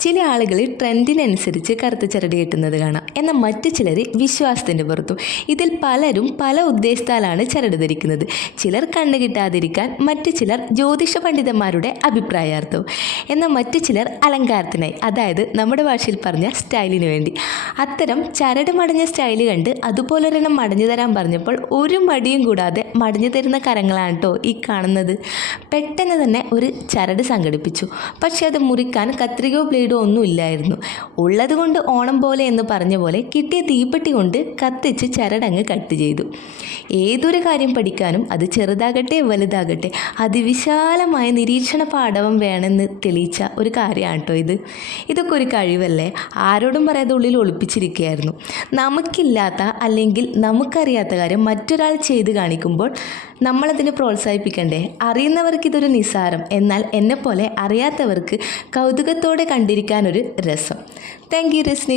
ചില ആളുകൾ ട്രെൻഡിനനുസരിച്ച് കറുത്ത ചരട് കെട്ടുന്നത് കാണാം. എന്നാൽ മറ്റു ചിലർ വിശ്വാസത്തിന്റെ പുറത്തും. ഇതിൽ പലരും പല ഉദ്ദേശത്താലാണ് ചരട് ധരിക്കുന്നത്. ചിലർ കണ്ണു കിട്ടാതിരിക്കാൻ മറ്റു ചിലർ ജ്യോതിഷ പണ്ഡിതന്മാരുടെ അഭിപ്രായാർത്ഥവും എന്നാൽ മറ്റു ചിലർ അലങ്കാരത്തിനായി അതായത് നമ്മുടെ ഭാഷയിൽ പറഞ്ഞ സ്റ്റൈലിന് വേണ്ടി. അത്തരം ചരട് മടഞ്ഞ സ്റ്റൈൽ കണ്ട് അതുപോലൊരെണ്ണം മടഞ്ഞു തരാൻ പറഞ്ഞപ്പോൾ ഒരു മടിയും കൂടാതെ മടഞ്ഞു തരുന്ന കരങ്ങളാണ് കേട്ടോ ഈ കാണുന്നത്. പെട്ടെന്ന് തന്നെ ഒരു ചരട് സംഘടിപ്പിച്ചു. പക്ഷേ അത് മുറിക്കാൻ കത്രികയോ ബ്ലേഡോ ഒന്നും ഇല്ലായിരുന്നു ഉള്ളത് കൊണ്ട് ഓണം പോലെ എന്ന് പറഞ്ഞ പോലെ കിട്ടിയ തീപ്പെട്ടി കൊണ്ട് കത്തിച്ച് ചരടങ്ങ് കട്ട് ചെയ്തു. ഏതൊരു കാര്യം പഠിക്കാനും അത് ചെറുതാകട്ടെ വലുതാകട്ടെ അതിവിശാലമായ നിരീക്ഷണ പാഠവം വേണമെന്ന് തെളിയിച്ച ഒരു കാര്യമാണ് കേട്ടോ ഇത്. ഇതൊക്കെ ഒരു കഴിവല്ലേ? ആരോടും പറയാതെ ഉള്ളിൽ ഒളിപ്പിച്ചിരിക്കുകയായിരുന്നു. നമുക്കില്ലാത്ത അല്ലെങ്കിൽ നമുക്കറിയാത്ത കാര്യം മറ്റൊരാൾ ചെയ്ത് കാണിക്കുമ്പോൾ നമ്മളതിനെ പ്രോത്സാഹിപ്പിക്കണ്ടേ? അറിയുന്നവർക്ക് ഇതൊരു നിസാരം എന്നാൽ എന്നെപ്പോലെ അറിയാത്തവർക്ക് കൗതുകത്തോടെ കണ്ടിരിക്കാനൊരു രസം. Thank you Rashni.